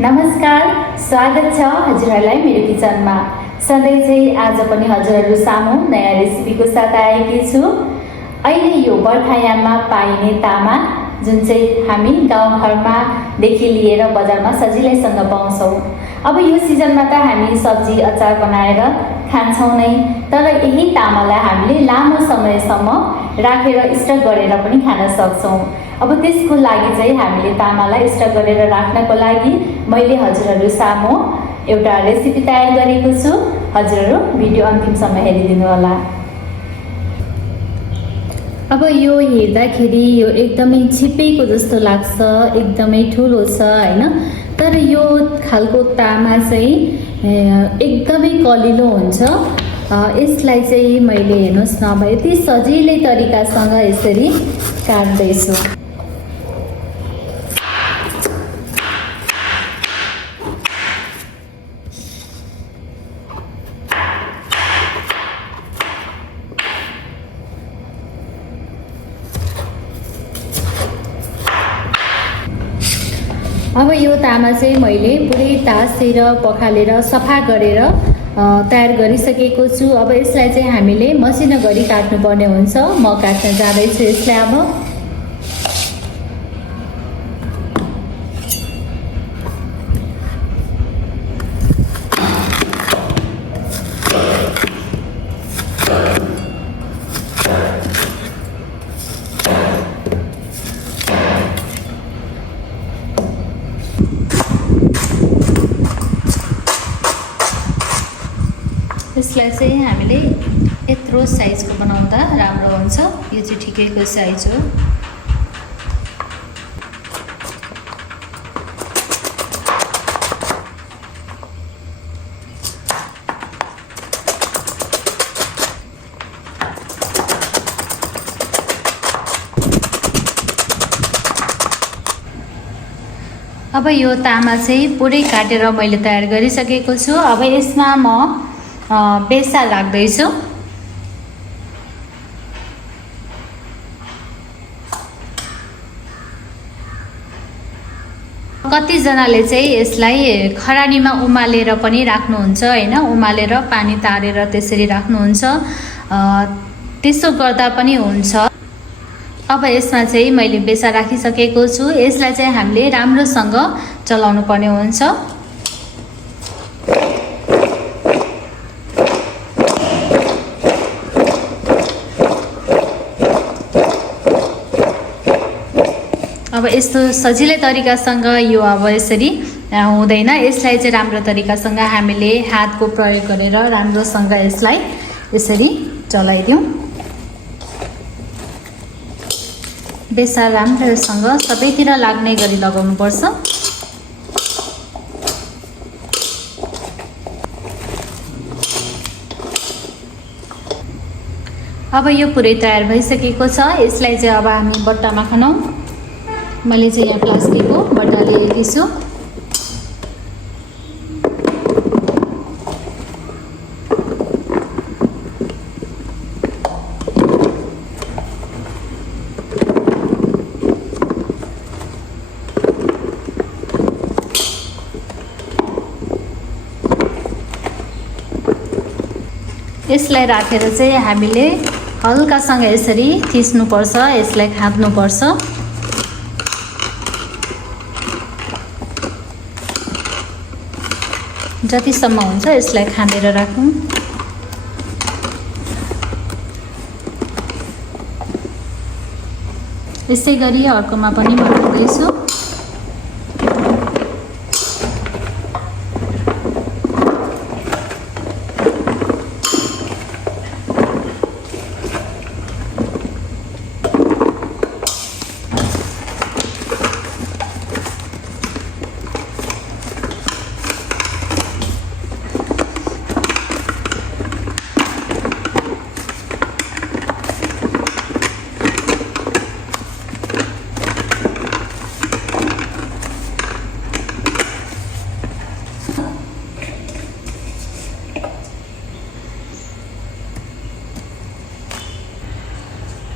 नमस्कार, स्वागत छ हजुरहरूलाई मेरो किचनमा। सधैँ चाहिँ आज पनि हजुरहरू सामु नयाँ रेसिपीको साथ आएकी छु। अहिले यो बर्खायाममा पाइने तामा जुन चाहिँ हामी गाउँघरमा देखि लिएर बजारमा सजिलैसँग पाउँछौँ। अब यो सिजनमा त हामी सब्जी अचार बनाएर खान्छौँ नै, तर यही तामालाई हामीले लामो समयसम्म राखेर स्टक गरेर पनि खान सक्छौँ। अब त्यसको लागि चाहिँ हामीले तामालाई स्टक गरेर राख्नको लागि मैले हजुरहरू सामु एउटा रेसिपी तयार गरेको छु। हजुरहरू भिडियो अन्तिमसम्म हेरिदिनु होला। अब यो हेर्दाखेरि यो एकदमै छिप्पैको जस्तो लाग्छ, एकदमै ठुलो छ हैन, तर यो खालको तामा चाहिँ एकदमै कलिलो हुन्छ। यसलाई चाहिँ मैले हेर्नुहोस् न अब यति सजिलै तरिकासँग यसरी काट्दैछु। अब यो तामा चाहिँ मैले पुरै तासेर पखालेर सफा गरेर तयार गरिसकेको छु। अब यसलाई चाहिँ हामीले मसिनो गरी काट्नुपर्ने हुन्छ। म काट्न जाँदैछु यसलाई। यसलाई चाहिँ हामीले यत्रो साइजको बनाउँदा राम्रो हुन्छ। यो चाहिँ ठिकैको साइज हो। अब यो तामा चाहिँ पुरै काटेर मैले तयार गरिसकेको छु। अब यसमा म बेसार राख्दैछु। कतिजनाले चाहिँ यसलाई खरानीमा उमालेर पनि राख्नुहुन्छ हैन, उमालेर पानी तारेर त्यसरी राख्नुहुन्छ। त्यसो गर्दा पनि हुन्छ। अब यसमा चाहिँ मैले बेसार राखिसकेको छु। यसलाई चाहिँ हामीले राम्रोसँग चलाउनु पर्ने हुन्छ। अब यस्तो सजिलै तरिकासँग यो अब यसरी हुँदैन। यसलाई चाहिँ राम्रो तरिकासँग हामीले हातको प्रयोग गरेर राम्रोसँग यसलाई यसरी चलाइदिउँ। बेसार राम्रोसँग सबैतिर लाग्ने गरी लगाउनुपर्छ। अब यो पुरै तयार भइसकेको छ। यसलाई चाहिँ अब हामी बट्टामा खनाउँ। मैले चाहिँ यहाँ प्लास्टिकको बट्टा लिएकी छु। यसलाई राखेर चाहिँ हामीले हल्कासँग यसरी थिच्नुपर्छ, यसलाई खाप्नुपर्छ। जतिसम्म हुन्छ यसलाई खाँदेर राखौँ। यसै गरी अर्कोमा पनि बनाउँदैछु।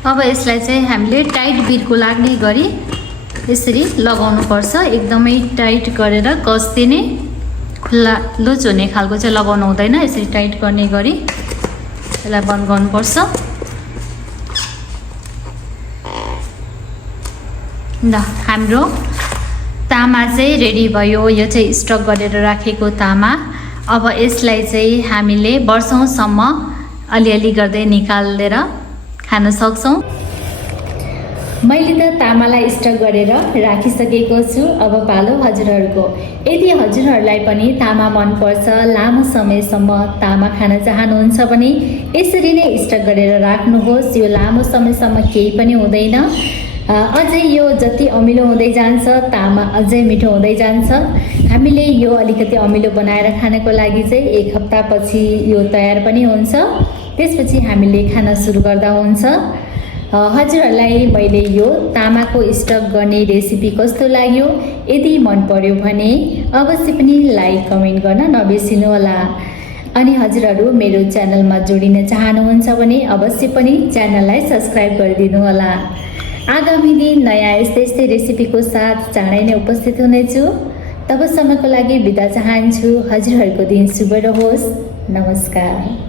अब यसलाई चाहिँ हामीले टाइट बिर्को लाग्ने गरी यसरी लगाउनुपर्छ। एकदमै टाइट गरेर कस्दिने, खुल्ला लुज हुने खालको चाहिँ लगाउनु हुँदैन। यसरी टाइट गर्ने गरी यसलाई बन्द गर्नुपर्छ। ल हाम्रो तामा चाहिँ रेडी भयो। यो चाहिँ स्टक गरेर राखेको तामा। अब यसलाई चाहिँ हामीले वर्षौंसम्म अलिअलि गर्दै निकालेर खान सक्छौँ। मैले त तामालाई स्टक गरेर राखिसकेको छु। अब पालो हजुरहरूको। यदि हजुरहरूलाई पनि तामा मनपर्छ, लामो समयसम्म तामा खान चाहनुहुन्छ भने यसरी नै स्टक गरेर राख्नुहोस्। यो लामो समयसम्म केही पनि हुँदैन। अझै यो जति अमिलो हुँदै जान्छ तामा अझै मिठो हुँदै जान्छ। हामीले यो अलिकति अमिलो बनाएर खानको लागि चाहिँ 1 हप्तापछि यो तयार पनि हुन्छ। त्यसपछि हामीले खान सुरु गर्दा हुन्छ। हजुरहरूलाई मैले यो तामाको स्टक गर्ने रेसिपी कस्तो लाग्यो, यदि मन पर्यो भने अवश्य पनि लाइक कमेन्ट गर्न नबिर्सिनुहोला। अनि हजुरहरू मेरो च्यानलमा जोडिन चाहनुहुन्छ भने अवश्य पनि च्यानललाई सब्स्क्राइब गरिदिनु होला। आगामी दिन नयाँ यस्तै रेसिपीको साथ चाँडै नै उपस्थित हुनेछु। तबसम्मको लागि बिदा चाहन्छु। हजुरहरूको दिन शुभ रहोस्। नमस्कार।